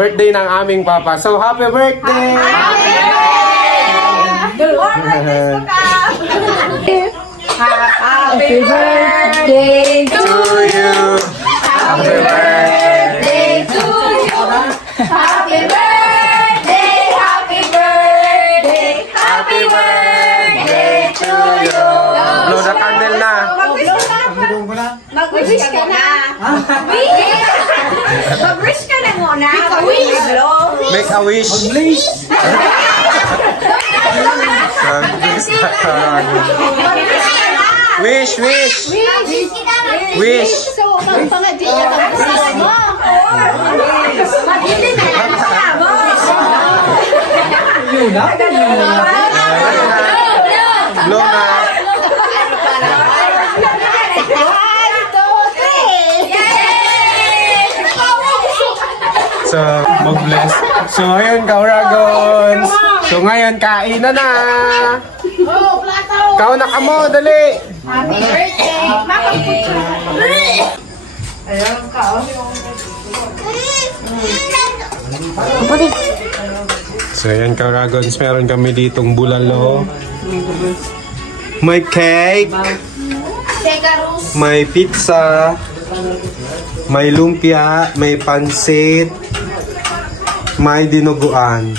birthday ng aming papa. So, happy birthday! Happy birthday to you! Happy birthday to you! Happy birthday, happy birthday, happy birthday to you! Blow the candle na! Mag-wish ka na! Mag-wish ka na muna! Make a wish! Mag-wish! Wish! Wish! Wish! So, pang-pangadi ka mo! Mag-ili na lang siya mo! Blow na! So, mag-bless. So, ayun, Kauragons. So, ngayon, kain na na. Kau na ka mo, dali. Happy birthday! Ayun, kao. So, ayan, Kauragons. Meron kami ditong bulalo. May cake. May pizza. May lumpia. May pansit. May dinuguan.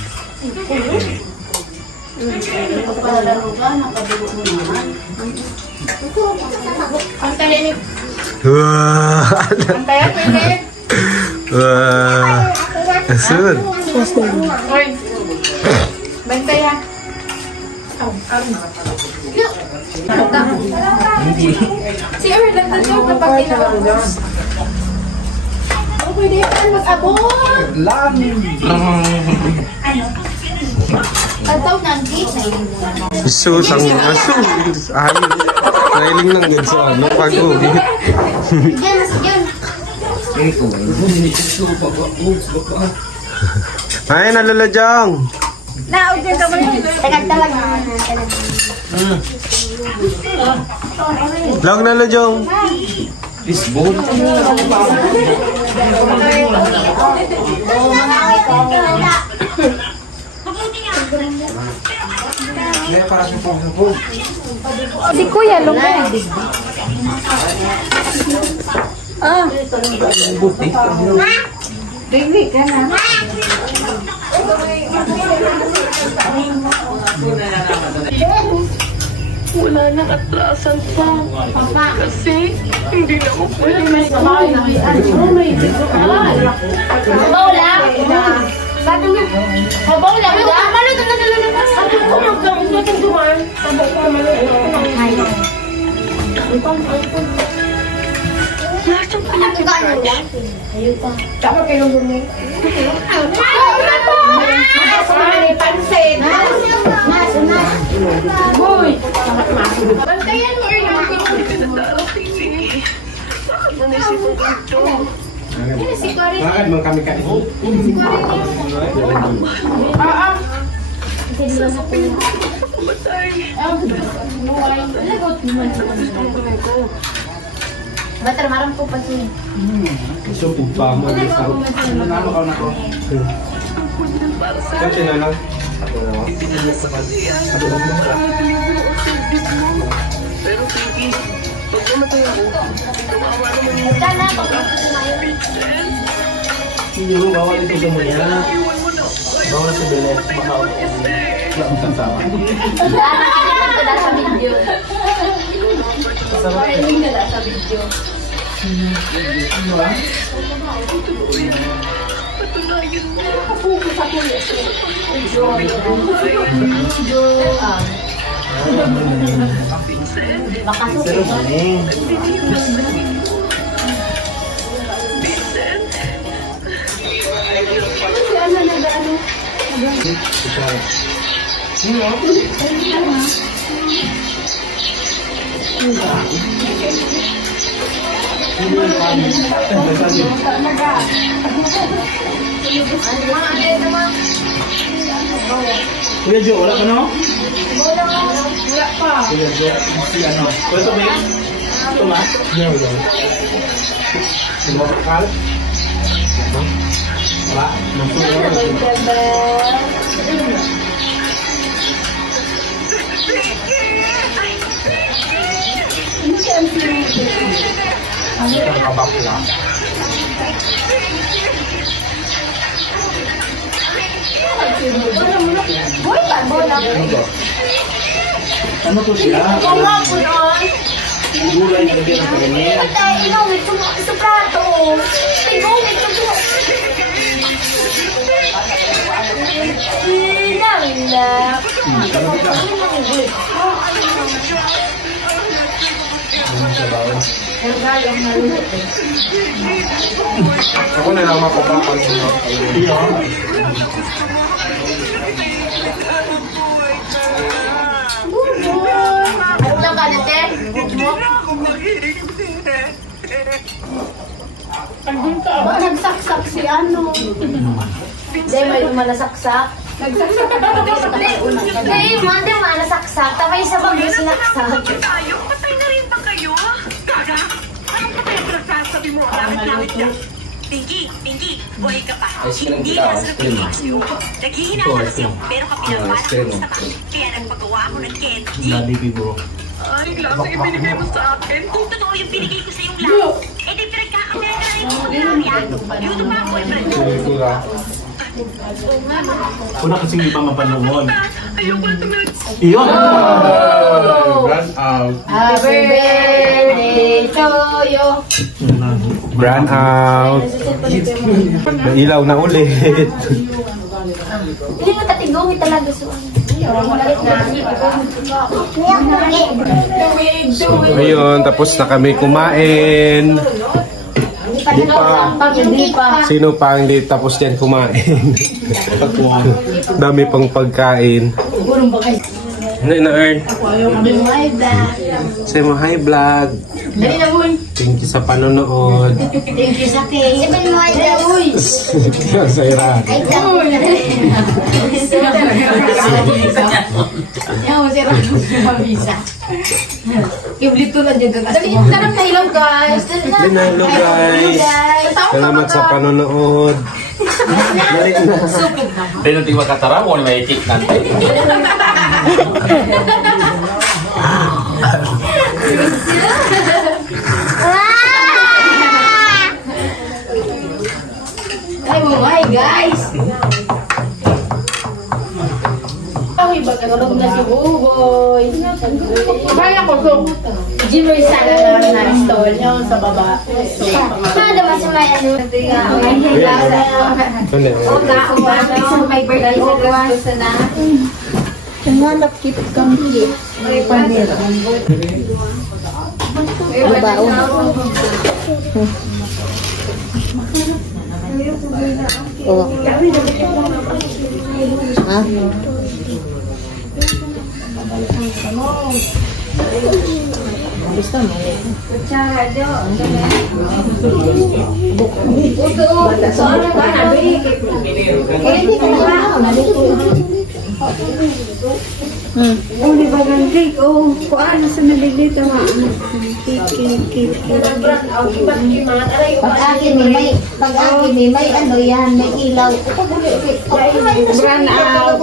Wah. Wah. Asun. Bantay ha. Si Erlan na siya kapag kinawag. Oh, pwede yan mag-abot. Ataw ng gate na yun. Sus, ang aso. Ayun. Nailing lang gan sa ano. Pag-uwi. Yan, yan. Ay, nalalajang. Naugin ka mo yun. Tagad-talag. Lang nalalajang. Fishbowl. Si Kuya, lumay. Ah. Ringri ka na. Wala nang atrasan pa. Kasi hindi na ako pwede may Sabaw lang. Sabi niya, sabaw lang. Malit na nalalakas. sabi ko magkaroon natin dumaan. Sabi ko Tama kayo bumi. Pansin. Boy. Bantayan mo rin ang Bakit mo kami kain? Bater marang po pa siya. So, pugpa mo. Ano ka na ko? Kasi na lang. Pero sige, pag namatay ako, kawawa naman yun. Sana po. Hindi mo bawal ito sa muna. Bawal sa bilis. Baka wala ang sasama. Wala sa video. Wala sa video. Patunayan mo. Baka Pero maning. Kuya Jo, wala ka no? wala pa. Kuya Jo, si ano? Kuya to ba? Ito ma? Yan, yan. Si Mokal? Ano to siya? Gulay na din ang ganyan. Sa prato. Ako na lang mapapapansin mo. Iyo. Ano lang ka natin? Ba, nagsaksak si ano? Hindi, may lumalasaksak. Nagsaksak ka ba? Hindi, hindi malasaksak. Tapos isa bang yung sinaksak? Tayo? Patay na rin ba kayo? Gaga? Anong patay ang pinagsasabi mo? Langit-langit yan. Pinky, buhay ka pa. Hindi na sa pinagsasabi mo. Naghihinala kasi yung pero kapinabalak ko sa ma. Kaya nagpagawa ako ng candy. Bloody people. Ay, klase ibinigay mo sa akin. Kung totoo yung binigay ko sa yung lang, eh di pinagkakamera ka na yung kumpanya. Yung pa ang boyfriend mo. Una kasing di pa mapanood. Ayoko na tumilad. Iyon! Brand out. Happy birthday to you. Brand out. Ilaw na ulit. Hindi mo tatigong talaga sa Ayun, tapos na kami kumain. Hindi pa. Sino pa hindi tapos yan kumain? Dami pang pagkain. Ano na earn? Say mo hi vlog. Dali na mo. Thank you sa panonood. Thank you sa cake. Ibig mo ay uy. Sa Iran. Ay, uy. Yan, masira ko sa visa. Iblito lang dyan kakas. Dali, sarap na ilaw, guys. Hello guys. Salamat sa panonood. Dali na. Dahil natin makataraw, wala may cake natin. Ay, my guys. Ay, bagay na si Buboy. Kaya ko so. Jimmy sana na stall niya sa baba. Kada mas may ano. May birthday sa na. Nangalap kita kami. May panira. Baon. Oh. Ha? Gusto mo? Kutsara do. Oh, di ba ng cake? Oh, kuan sa nalilito nga. Cake. Pag-akin may ano yan, may ilaw. Brand out.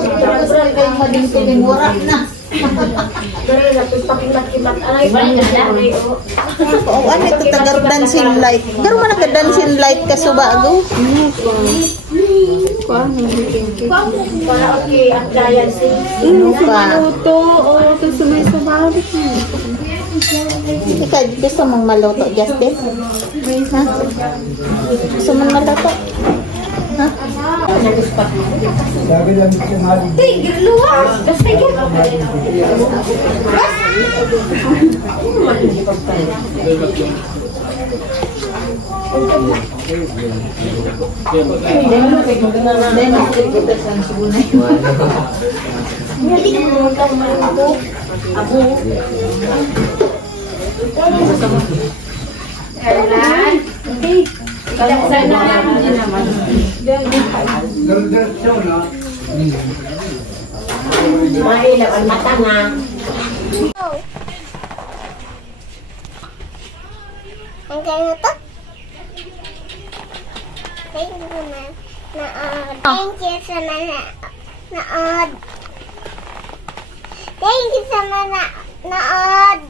Mura na. Oh, ano ito tagar dancing light? Garo man ang dancing light ka subago? Kuan, Para okay, ang giant ano pa? Maluto, o ito sa may subago. Ikaw, gusto mong maluto, Justin? Ha? Gusto mong maluto? Ha? Tigil luwas. Basta yun. Mahilap ang mata nga. Ang kayo to? Thank you sa manood. Thank you sa manood.